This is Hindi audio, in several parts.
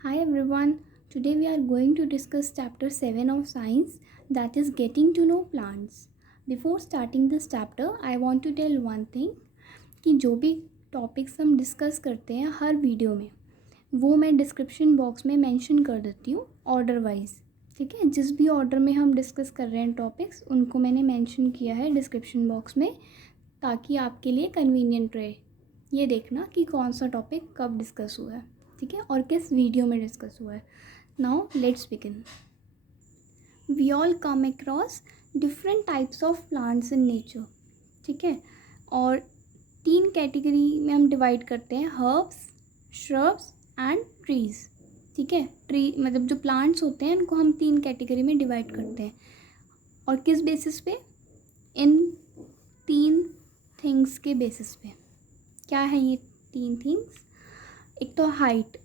Hi everyone. Today we are going to discuss chapter 7 of science, that is getting to know plants. Before starting this chapter, I want to tell one thing कि जो भी टॉपिक्स हम डिस्कस करते हैं हर वीडियो में वो मैं डिस्क्रिप्शन बॉक्स में मेंशन कर देती हूँ ऑर्डर वाइज। ठीक है, जिस भी ऑर्डर में हम डिस्कस कर रहे हैं टॉपिक्स उनको मैंने मेंशन किया है डिस्क्रिप्शन बॉक्स में, ताकि आपके लिए कन्वीनियंट रहे ये देखना कि कौन सा टॉपिक कब डिस्कस हुआ है। ठीक है, और किस वीडियो में डिस्कस हुआ है। Now let's begin. We all come across different types of plants in nature. ठीक है, और 3 कैटेगरी में हम डिवाइड करते हैं, हर्ब्स, श्रब्स एंड ट्रीज़। ठीक है, ट्री मतलब जो प्लांट्स होते हैं इनको हम 3 कैटेगरी में डिवाइड करते हैं। और किस बेसिस पे? इन 3 थिंग्स के बेसिस पे। क्या है ये 3 थिंग्स? एक तो हाइट,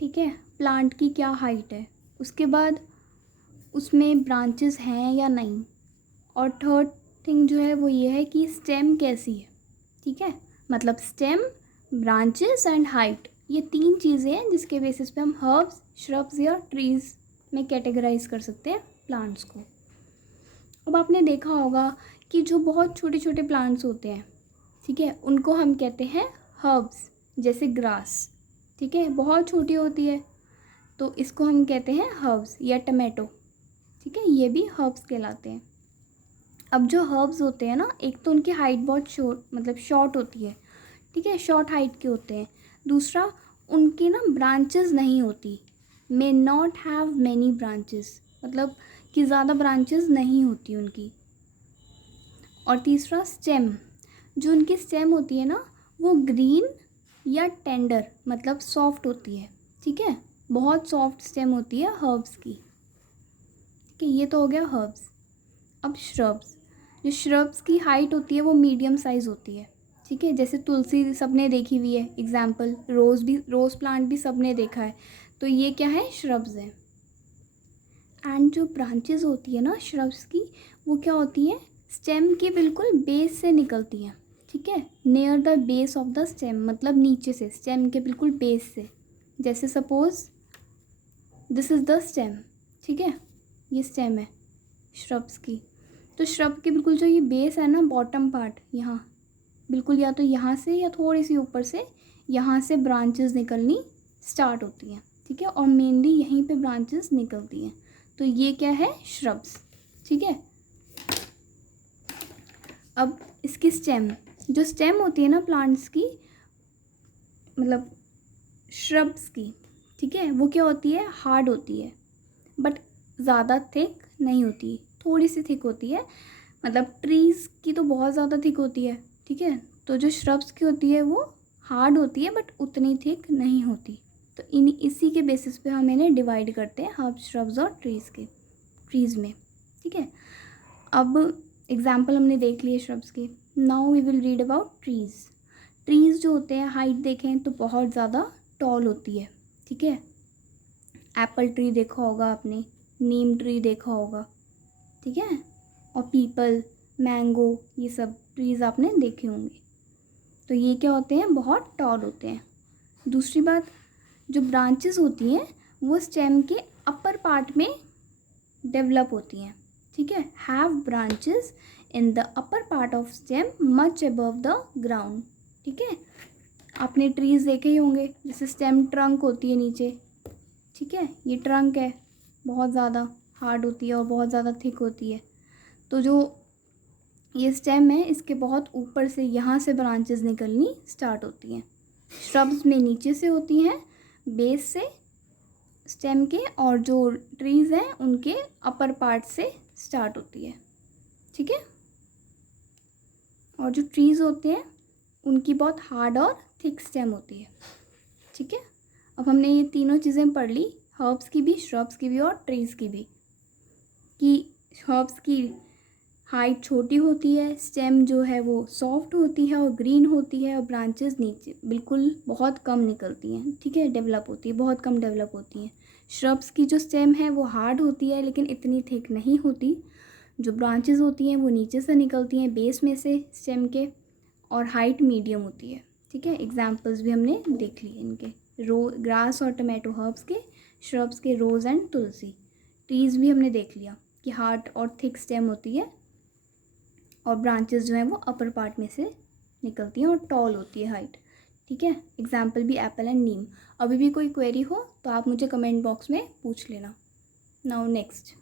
ठीक है, प्लांट की क्या हाइट है, उसके बाद उसमें ब्रांचेस हैं या नहीं, और थर्ड थिंग जो है वो ये है कि स्टेम कैसी है। ठीक है, मतलब स्टेम, ब्रांचेस एंड हाइट, ये 3 चीज़ें हैं जिसके बेसिस पे हम हर्ब्स, श्रब्स या ट्रीज़ में कैटेगराइज कर सकते हैं प्लांट्स को। अब आपने देखा होगा कि जो बहुत छोटे छोटे प्लांट्स होते हैं, ठीक है, उनको हम कहते हैं हर्ब्स, जैसे ग्रास। ठीक है, बहुत छोटी होती है तो इसको हम कहते हैं हर्ब्स, या टमाटो। ठीक है, ये भी हर्ब्स कहलाते हैं। अब जो हर्ब्स होते हैं ना, एक तो उनकी हाइट बहुत शॉर्ट होती है। ठीक है, शॉर्ट हाइट के होते हैं। दूसरा, उनकी ना ब्रांचेस नहीं होती, may not have many branches, मतलब कि ज़्यादा ब्रांचेस नहीं होती उनकी। और तीसरा, स्टेम, जो उनकी स्टेम होती है ना वो ग्रीन या टेंडर, मतलब सॉफ्ट होती है। ठीक है, बहुत सॉफ्ट स्टेम होती है हर्ब्स की। ठीक है, ये तो हो गया हर्ब्स। अब श्रब्स, जो श्रब्स की हाइट होती है वो मीडियम साइज़ होती है। ठीक है, जैसे तुलसी सबने देखी हुई है एग्जाम्पल, रोज़ प्लांट भी सबने देखा है, तो ये क्या है, श्रब्स है। एंड जो ब्रांचेस होती है ना श्रब्स की, वो क्या होती है, स्टेम के बिल्कुल बेस से निकलती हैं। ठीक है, near the base of the stem, मतलब नीचे से, स्टेम के बिल्कुल बेस से। जैसे suppose this is the stem. ठीक है, ये स्टेम है श्रब्स की। तो श्रब की बिल्कुल जो ये बेस है ना, बॉटम पार्ट, यहाँ बिल्कुल, या तो यहाँ से या थोड़ी सी ऊपर से, यहाँ से ब्रांचेस निकलनी स्टार्ट होती हैं। ठीक है, और मेनली यहीं पे ब्रांचेस निकलती हैं। तो ये क्या है, श्रब्स। ठीक है, अब इसकी स्टेम, जो स्टेम होती है ना प्लांट्स की, मतलब श्रब्स की, ठीक है, वो क्या होती है, हार्ड होती है, बट ज़्यादा थिक नहीं होती, थोड़ी सी थिक होती है। मतलब ट्रीज़ की तो बहुत ज़्यादा थिक होती है। ठीक है, तो जो श्रब्स की होती है वो हार्ड होती है बट उतनी थिक नहीं होती। तो इसी के बेसिस पे हम इन्हें डिवाइड करते हैं, हर्ब्स, श्रब्स और ट्रीज़ में। ठीक है, अब एग्जाम्पल हमने देख लिए श्रब्स के। Now we will read about trees. Trees जो होते हैं, हाइट देखें तो बहुत ज़्यादा टॉल होती है। ठीक है, एप्पल ट्री देखा होगा आपने, नीम ट्री देखा होगा। ठीक है, और पीपल, मैंगो, ये सब ट्रीज़ आपने देखे होंगे। तो ये क्या होते हैं, बहुत टॉल होते हैं। दूसरी बात, जो ब्रांचेस होती हैं वो स्टेम के अपर पार्ट में डेवलप होती हैं। ठीक है, have branches in the upper part of stem much above the ground. ठीक है, आपने ट्रीज़ देखे ही होंगे, जैसे स्टेम ट्रंक होती है नीचे। ठीक है, ये ट्रंक है, बहुत ज़्यादा हार्ड होती है और बहुत ज़्यादा थिक होती है। तो जो ये स्टेम है इसके बहुत ऊपर से यहाँ से ब्रांचेस निकलनी स्टार्ट होती हैं। श्रब्स में नीचे से होती हैं, बेस से स्टेम के, और जो ट्रीज़ हैं उनके अपर पार्ट से स्टार्ट होती है। ठीक है, और जो ट्रीज़ होते हैं उनकी बहुत हार्ड और थिक स्टेम होती है। ठीक है, अब हमने ये तीनों चीज़ें पढ़ ली, हर्ब्स की भी, श्रब्स की भी और ट्रीज़ की भी, कि हर्ब्स की हाइट छोटी होती है, स्टेम जो है वो सॉफ्ट होती है और ग्रीन होती है, और ब्रांचेस नीचे बिल्कुल बहुत कम निकलती हैं। ठीक है, डेवलप होती है, बहुत कम डेवलप होती हैं। श्रब्स की जो स्टेम है वो हार्ड होती है लेकिन इतनी थिक नहीं होती। जो ब्रांचेस होती हैं वो नीचे से निकलती हैं, बेस में से स्टेम के, और हाइट मीडियम होती है। ठीक है, एग्जाम्पल्स भी हमने देख लिए इनके, ग्रास और टमाटो हर्ब्स के, श्रब्स के रोज़ एंड तुलसी। ट्रीज़ भी हमने देख लिया कि हार्ड और थिक स्टेम होती है और ब्रांचेस जो हैं वो अपर पार्ट में से निकलती हैं और टॉल होती है हाइट। ठीक है, एग्जाम्पल भी एप्पल एंड नीम। अभी भी कोई क्वेरी हो तो आप मुझे कमेंट बॉक्स में पूछ लेना। नाउ नेक्स्ट,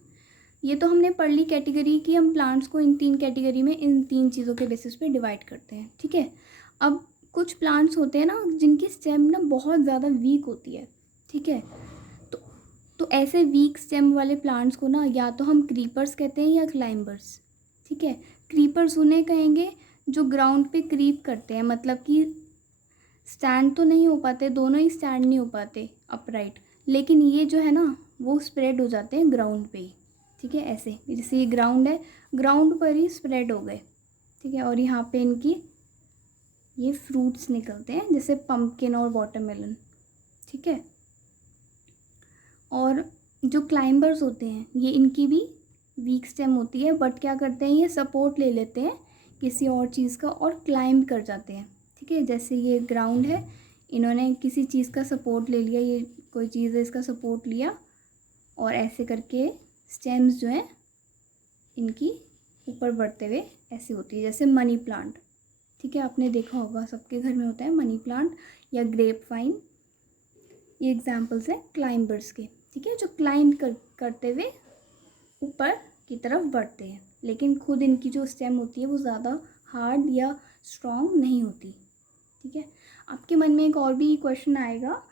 ये तो हमने पढ़ ली कैटेगरी कि हम प्लांट्स को इन 3 कैटेगरी में इन 3 चीज़ों के बेसिस पे डिवाइड करते हैं। ठीक है, अब कुछ प्लांट्स होते हैं ना जिनकी स्टेम ना बहुत ज़्यादा वीक होती है। ठीक है, तो ऐसे वीक स्टेम वाले प्लांट्स को ना या तो हम क्रीपर्स कहते हैं या क्लाइंबर्स। ठीक है, क्रीपर्स उन्हें कहेंगे जो ग्राउंड पे क्रीप करते हैं, मतलब कि स्टैंड तो नहीं हो पाते, दोनों ही स्टैंड नहीं हो पाते अपराइट, लेकिन ये जो है ना वो स्प्रेड हो जाते हैं ग्राउंड पे ही। ठीक है, ऐसे जैसे ये ग्राउंड है, ग्राउंड पर ही स्प्रेड हो गए। ठीक है, और यहाँ पे इनकी ये फ्रूट्स निकलते हैं जैसे पम्पकिन और वाटरमेलन। ठीक है, और जो क्लाइंबर्स होते हैं ये इनकी भी वीक स्टेम होती है, बट क्या करते हैं ये सपोर्ट ले लेते हैं किसी और चीज़ का और क्लाइंब कर जाते हैं। ठीक है, जैसे ये ग्राउंड है, इन्होंने किसी चीज़ का सपोर्ट ले लिया, ये कोई चीज़ है इसका सपोर्ट लिया और ऐसे करके स्टेम्स जो हैं इनकी ऊपर बढ़ते हुए ऐसे होती है, जैसे मनी प्लांट। ठीक है, आपने देखा होगा सबके घर में होता है मनी प्लांट या ग्रेप वाइन। ये एग्जाम्पल्स हैं क्लाइंबर्स के। ठीक है, जो क्लाइंब करते हुए ऊपर की तरफ बढ़ते हैं, लेकिन खुद इनकी जो स्टेम होती है वो ज़्यादा हार्ड या स्ट्रॉन्ग नहीं होती। ठीक है, आपके मन में एक और भी क्वेश्चन आएगा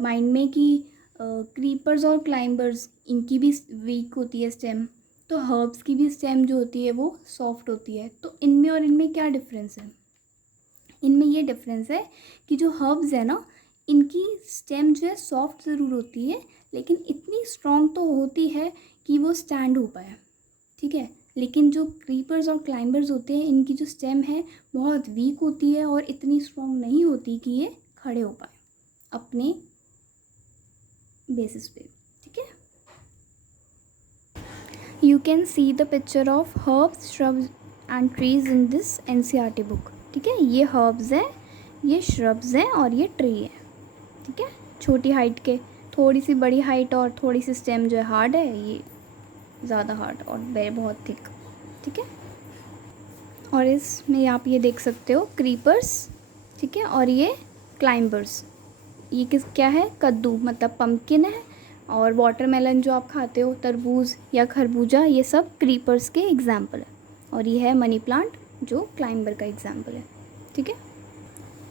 माइंड में कि क्रीपर्स और क्लाइंबर्स इनकी भी वीक होती है स्टेम, तो हर्ब्स की भी स्टेम जो होती है वो सॉफ्ट होती है, तो इनमें और इनमें क्या डिफरेंस है? इनमें ये डिफरेंस है कि जो हर्ब्स है ना इनकी स्टेम जो है सॉफ्ट ज़रूर होती है, लेकिन इतनी स्ट्रॉन्ग तो होती है कि वो स्टैंड हो पाए। ठीक है, लेकिन जो क्रीपर्स और क्लाइंबर्स होते हैं इनकी जो स्टेम है बहुत वीक होती है और इतनी स्ट्रॉन्ग नहीं होती कि ये खड़े हो पाए अपने बेसिस पे। ठीक है, you can see the picture of herbs, shrubs and trees in this NCERT book. ठीक है, ये हर्ब्स हैं, ये श्रब्स हैं और ये ट्री है। ठीक है, छोटी हाइट के, थोड़ी सी बड़ी हाइट और थोड़ी सी स्टेम जो है हार्ड है, ये ज़्यादा हार्ड और बहुत थिक। ठीक है, और इसमें आप ये देख सकते हो क्रीपर्स। ठीक है, और ये क्लाइंबर्स। ये क्या है? कद्दू मतलब पम्पकिन है, और वाटरमेलन जो आप खाते हो, तरबूज या खरबूजा, ये सब क्रीपर्स के एग्जाम्पल है। और ये है मनी प्लांट जो क्लाइंबर का एग्जाम्पल है। ठीक है,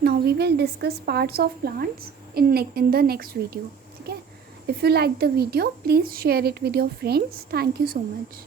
now we will discuss parts of plants in the next video. ठीक है, if you like the video please share it with your friends. Thank you so much.